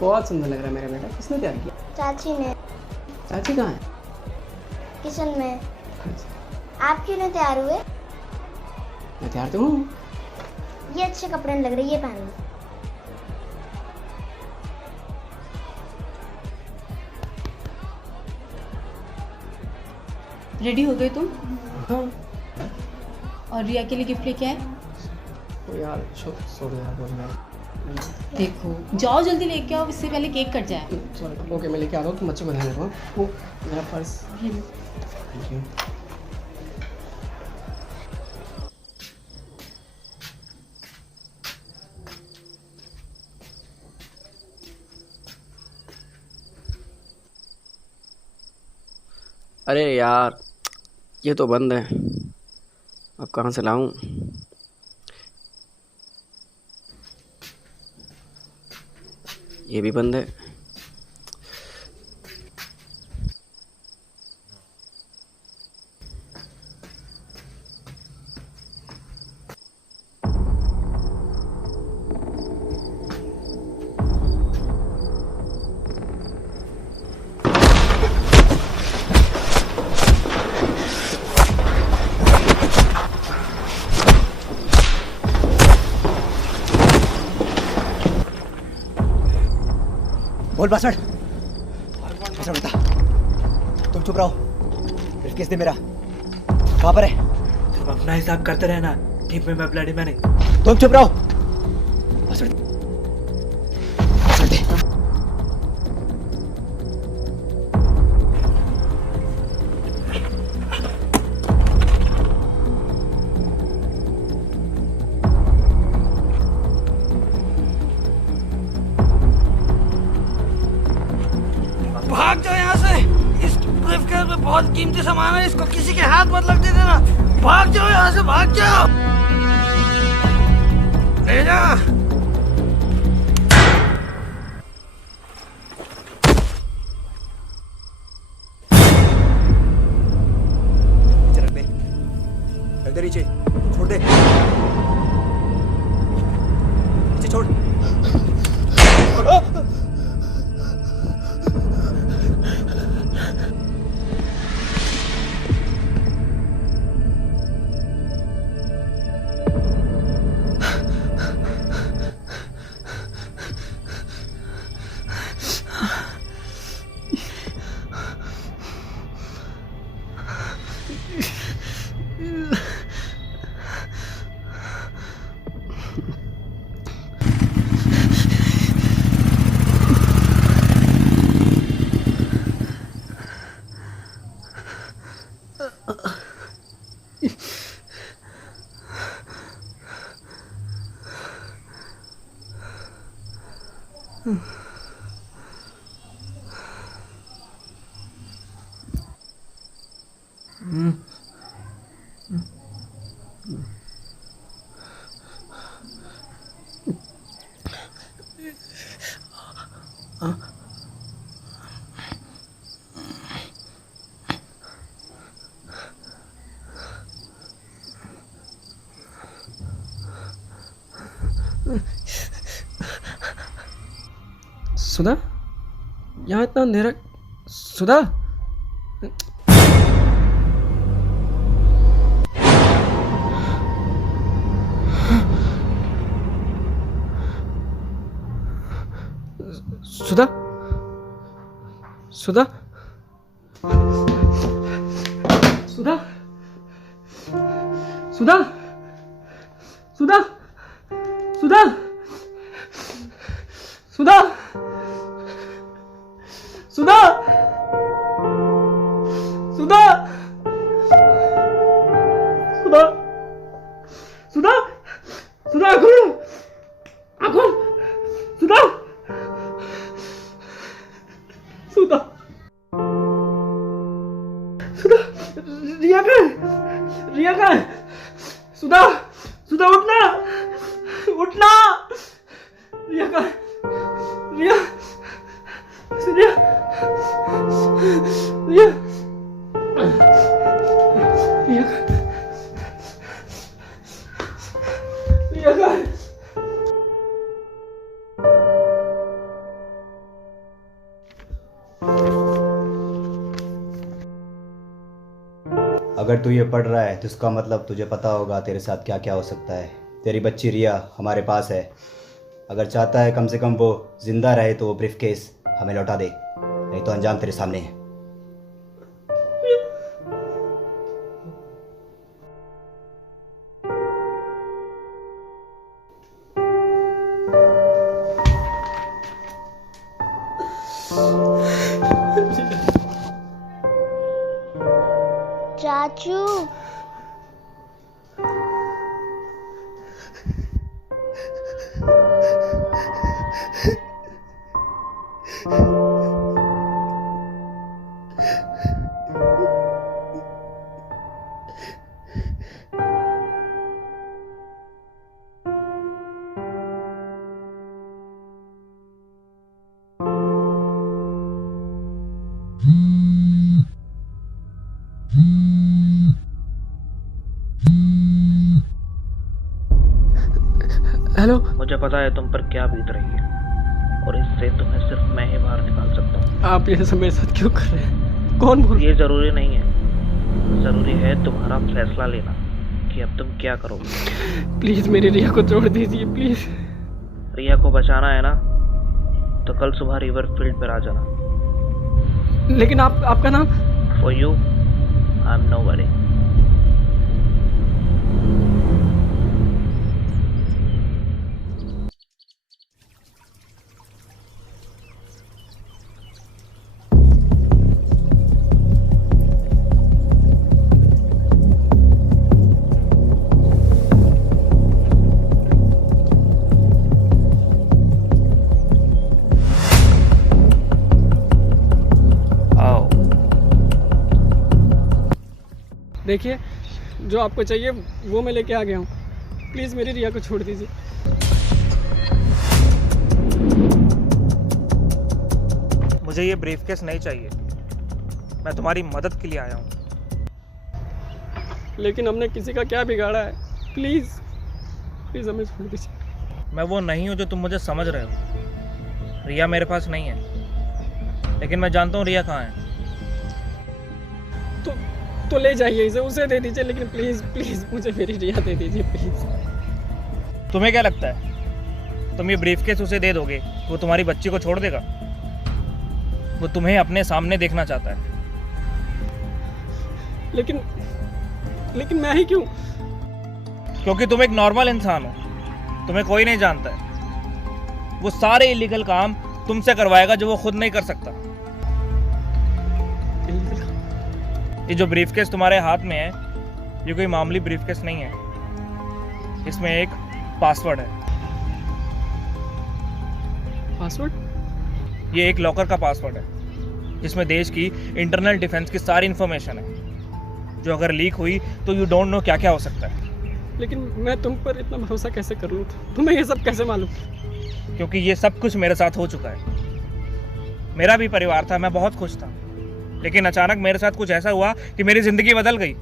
बहुत सुंदर लग रहा है मेरा बेटा। किसने तैयार किया? चाची ने। चाची कहाँ है? किचन में। आप क्यों नहीं तैयार हुए? मैं तैयार तो हूँ। ये अच्छे कपड़े नहीं लग रहे, ये पहन लो। रेडी हो गए तुम? हाँ। और रिया के लिए गिफ्ट लेके आए? तो यार सॉरी यार, बोल यार। देखो जाओ जल्दी लेके आओ, इससे पहले केक कट जाए। सॉरी, ओके मैं लेके आ रहा हूँ, तुम अच्छे बना रहे हो। वो मेरा पर्स। ये लो। Thank you. अरे यार ये तो बंद है, अब कहाँ से लाऊं? ये भी बंद है। बोल बासठ बेटा, तुम चुप रहो। ब्रीफकेस दे मेरा। कहाँ पर है? तुम अपना हिसाब करते रहना, टीम में मैं ब्लडी मैन नहीं। तुम चुप रहो। बासठ दे। भाग जाओ यहाँ से। इस ब्रीफकेस में बहुत कीमती सामान है, इसको किसी के हाथ मत लग देना। भाग जाओ यहाँ से, भाग जाओ। ले जा। नीचे रख दे, रख दे नीचे, छोड़ दे नीचे, छोड़। सुधा, यहाँ इतना अंधेरा। सुधा, सुधा, सुधा, सुधा, सुधा, सुधा, सुधा, सुधा, सुधा, सुधा, सुधा, सुधा, सुधा, खोल, खोल, सुधा, सुधा, सुधा, रिया का, रिया का, सुधा, सुधा उठना, उठना, रिया का, रिया, रिया, रिया, रिया का, रिया का। अगर तू ये पढ़ रहा है तो इसका मतलब तुझे पता होगा तेरे साथ क्या क्या हो सकता है। तेरी बच्ची रिया हमारे पास है। अगर चाहता है कम से कम वो जिंदा रहे तो वो ब्रीफकेस हमें लौटा दे, नहीं तो अंजाम तेरे सामने है। चाचू हेलो। मुझे पता है तुम पर क्या बीत रही है और इससे तुम्हें सिर्फ मैं ही बाहर निकाल सकता हूँ। आप ये सब मेरे साथ क्यों कर रहे हैं? कौन बोल? ये जरूरी नहीं है, जरूरी है तुम्हारा फैसला लेना कि अब तुम क्या करोगे। प्लीज मेरी रिया को छोड़ दीजिए प्लीज। रिया को बचाना है ना तो कल सुबह रिवर फील्ड पर आ जाना। लेकिन आपका नाम? For you I am nobody. देखिए जो आपको चाहिए वो मैं लेके आ गया हूँ। प्लीज़ मेरी रिया को छोड़ दीजिए। मुझे ये ब्रीफकेस नहीं चाहिए, मैं तुम्हारी मदद के लिए आया हूँ। लेकिन हमने किसी का क्या बिगाड़ा है? प्लीज़ प्लीज़ हमें छोड़ दीजिए। मैं वो नहीं हूँ जो तुम मुझे समझ रहे हो। रिया मेरे पास नहीं है, लेकिन मैं जानता हूँ रिया कहाँ है। तो ले जाइए इसे, उसे दे दीजिए, लेकिन प्लीज़ प्लीज़ मुझे मेरी रिया दे दीजिए प्लीज़। तुम्हें क्या लगता है तुम ये ब्रीफकेस उसे दे दोगे तो वो तुम्हारी बच्ची को छोड़ देगा? वो तुम्हें अपने सामने देखना चाहता है। लेकिन मैं ही क्यों? क्योंकि तुम एक नॉर्मल इंसान हो, तुम्हें कोई नहीं जानता है। वो सारे इलीगल काम तुमसे करवाएगा जो वो खुद नहीं कर सकता। ये जो ब्रीफकेस तुम्हारे हाथ में है ये कोई मामूली ब्रीफकेस नहीं है, इसमें एक पासवर्ड है। पासवर्ड? ये एक लॉकर का पासवर्ड है जिसमें देश की इंटरनल डिफेंस की सारी इंफॉर्मेशन है, जो अगर लीक हुई तो यू डोंट नो क्या क्या हो सकता है। लेकिन मैं तुम पर इतना भरोसा कैसे कर लूँ? तुम्हें ये सब कैसे मालूम? क्योंकि ये सब कुछ मेरे साथ हो चुका है। मेरा भी परिवार था, मैं बहुत खुश था, लेकिन अचानक मेरे साथ कुछ ऐसा हुआ कि मेरी जिंदगी बदल गई।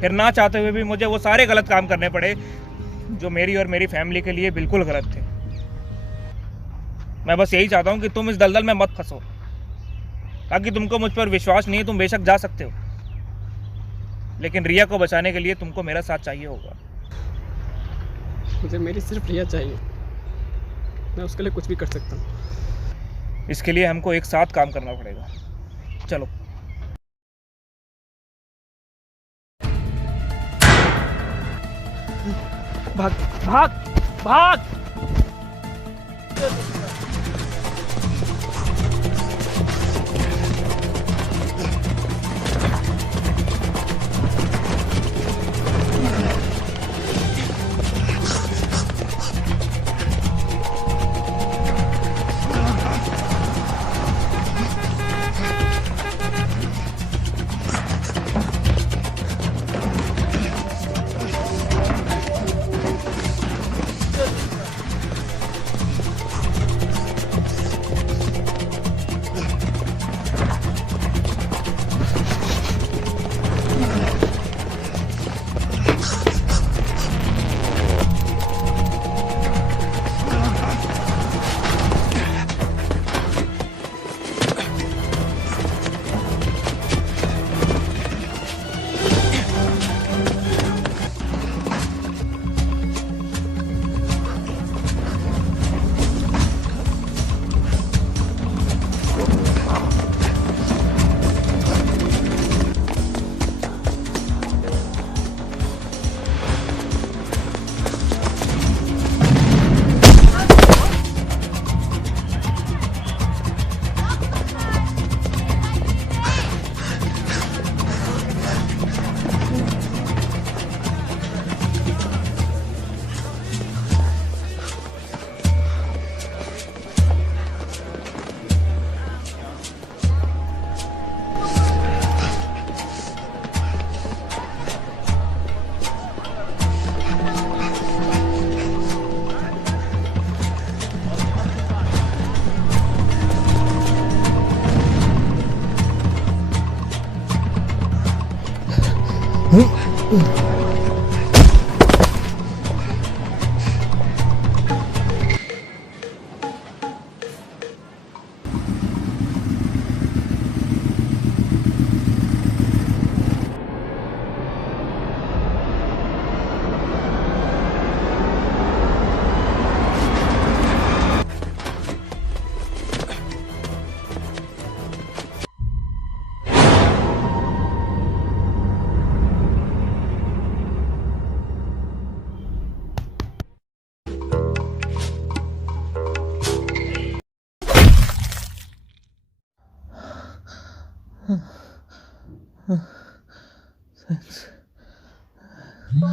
फिर ना चाहते हुए भी मुझे वो सारे गलत काम करने पड़े जो मेरी और मेरी फैमिली के लिए बिल्कुल गलत थे। मैं बस यही चाहता हूँ कि तुम इस दलदल में मत फंसो। ताकि तुमको मुझ पर विश्वास नहीं है, तुम बेशक जा सकते हो, लेकिन रिया को बचाने के लिए तुमको मेरा साथ चाहिए होगा। मुझे मेरी सिर्फ रिया चाहिए, मैं उसके लिए कुछ भी कर सकता हूँ। इसके लिए हमको एक साथ काम करना पड़ेगा। चलो। भाग भाग भाग।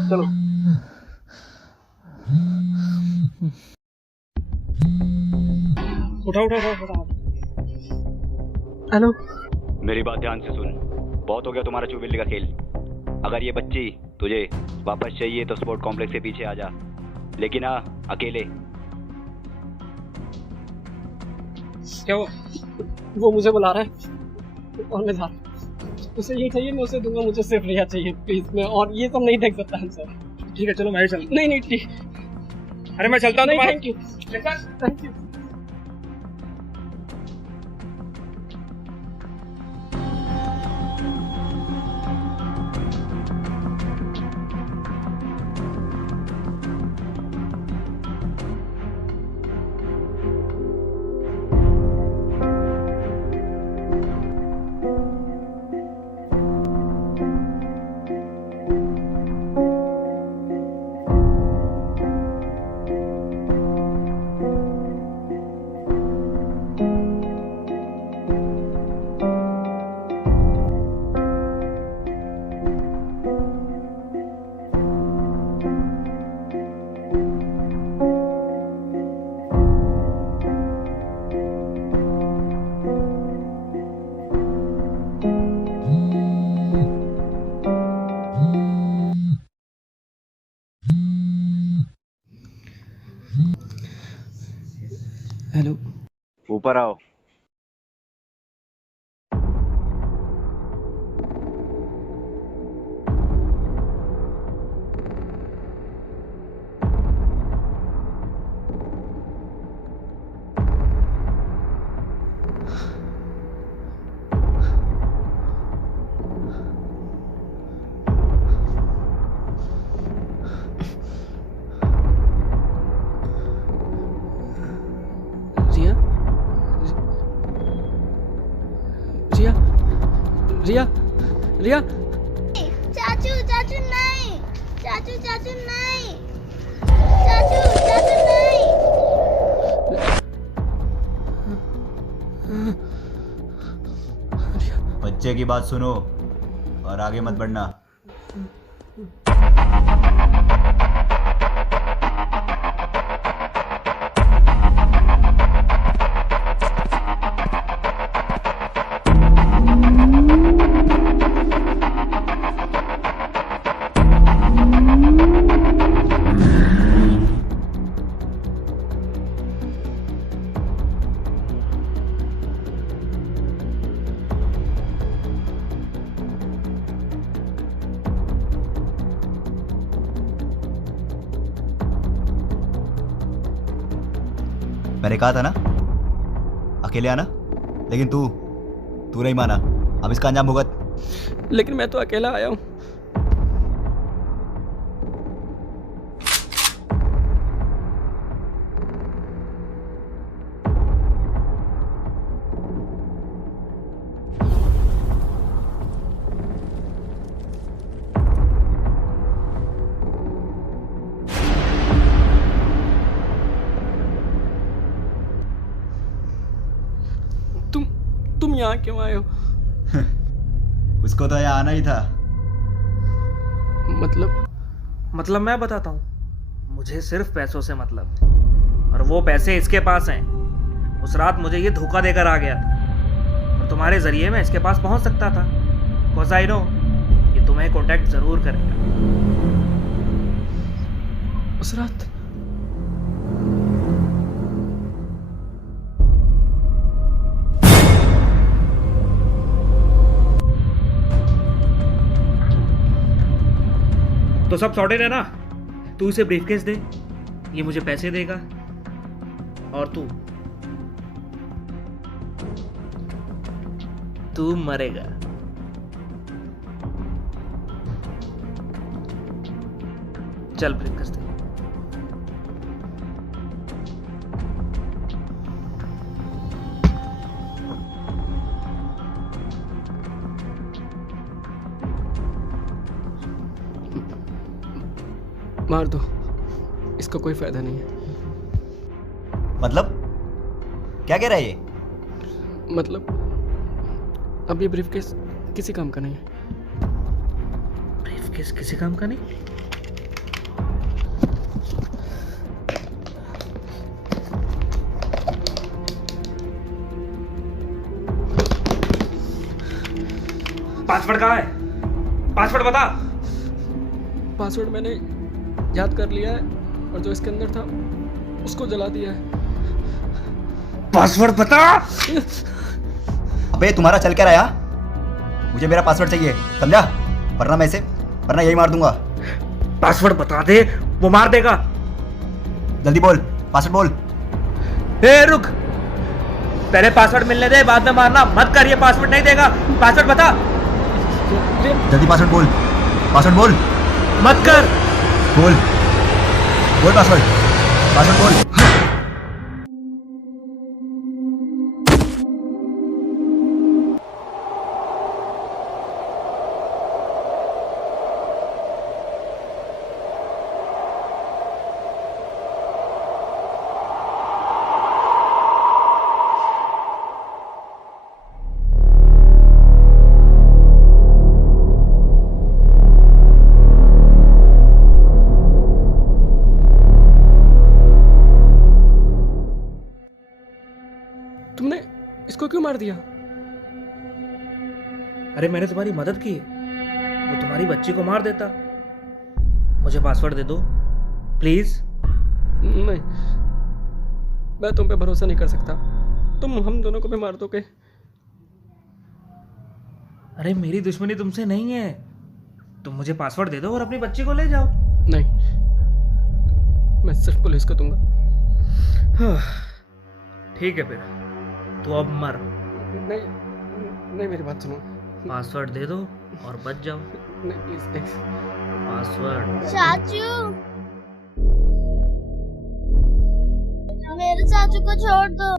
चलो उठा उठा उठा उठा। हेलो, मेरी बात ध्यान से सुन। बहुत हो गया तुम्हारा चुबिल्ली का खेल। अगर ये बच्ची तुझे वापस चाहिए तो स्पोर्ट कॉम्प्लेक्स के पीछे आ जा, लेकिन अकेले। क्या वो मुझे बुला रहा है और मैं जा रहा हूँ। उसे ये चाहिए मैं उसे दूंगा, मुझे सिर्फ रिया चाहिए प्लीज। मैं और ये सब नहीं देख सकता सर। ठीक है चलो मैं भी चलता नहीं नहीं ठीक, हूँ। अरे मैं चलता हूँ तुम्हारे। Thank you thank you. Hello, ऊपर आओ। रिया रिया रिया रिया चाचू चाचू नहीं, चाचू चाचू नहीं, चाचू चाचू नहीं। बच्चे की बात सुनो और आगे मत बढ़ना। मैंने कहा था ना अकेले आना, लेकिन तू नहीं माना। अब इसका अंजाम भुगत। लेकिन मैं तो अकेला आया हूँ। तुम यहाँ क्यों आए हो? उसको तो यहाँ आना ही था। मतलब मैं बताता हूँ, मुझे सिर्फ पैसों से मतलब, और वो पैसे इसके पास हैं। उस रात मुझे ये धोखा देकर आ गया था और तुम्हारे जरिए मैं इसके पास पहुंच सकता था। बिकॉज आई नो ये तुम्हें कांटेक्ट जरूर करेगा। उस रात तो सब सॉर्टेड है ना? तू इसे ब्रीफकेस दे, ये मुझे पैसे देगा, और तू मरेगा। चल ब्रीफकेस दे। मार दो, इसका कोई फायदा नहीं है। मतलब क्या कह रहा है ये? मतलब अब ये ब्रीफकेस किसी काम का नहीं है। ब्रीफकेस किसी काम का नहीं? पासवर्ड कहाँ है? पासवर्ड बता। पासवर्ड मैंने याद कर लिया है, और जो इसके अंदर था उसको जला दिया है। पासवर्ड बता। अबे तुम्हारा चल क्या रहा है? मुझे मेरा पासवर्ड चाहिए, समझा? वरना यही मार दूंगा। पासवर्ड बता दे, वो मार देगा। जल्दी बोल, पासवर्ड बोल। ए रुक, पहले पासवर्ड मिलने दे, बाद में मारना मत कर। ये पासवर्ड नहीं देगा। पासवर्ड बता। जल्दी पासवर्ड बोल, पासवर्ड बोल। मत कर। बोल पासवर्ड, पासवर्ड बोल। तुमने इसको क्यों मार दिया? अरे मैंने तुम्हारी मदद की, वो तुम्हारी बच्ची को मार देता। मुझे पासवर्ड दे दो प्लीज। नहीं, मैं तुम पे भरोसा नहीं कर सकता। तुम हम दोनों को भी मार दोगे। अरे मेरी दुश्मनी तुमसे नहीं है, तुम मुझे पासवर्ड दे दो और अपनी बच्ची को ले जाओ। नहीं, मैं सिर्फ पुलिस को दूंगा। ठीक है फिर, तू अब मर। नहीं नहीं, मेरी बात सुनो। पासवर्ड दे दो और बच जाओ। नहीं प्लीज। पासवर्ड। चाचू, मेरे चाचू को छोड़ दो।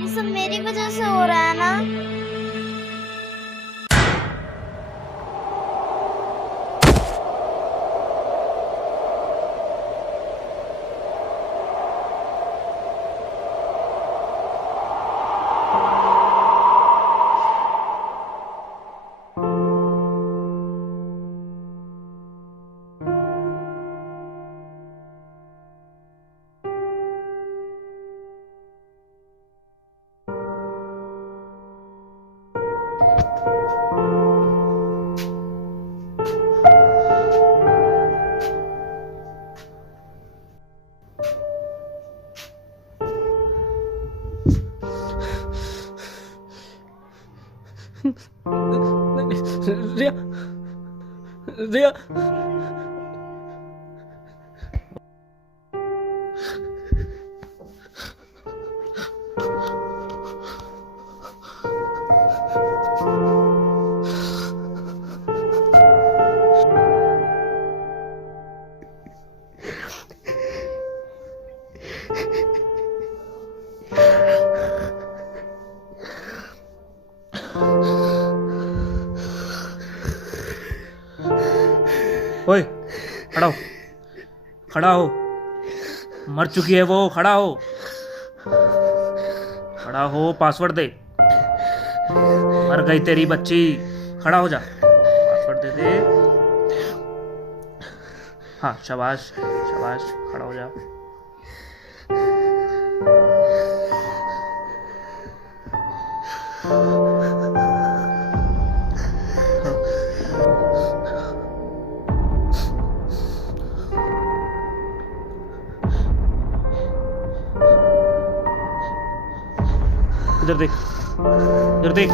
ये सब मेरी वजह से हो रहा है ना। रिया, रिया, ओए खड़ा हो, खड़ा हो। मर चुकी है वो, खड़ा हो, खड़ा हो। पासवर्ड दे, मर गई तेरी बच्ची। खड़ा हो जा, पासवर्ड दे दे। हाँ शाबाश शाबाश, खड़ा हो जा। इधर देख, इधर देख।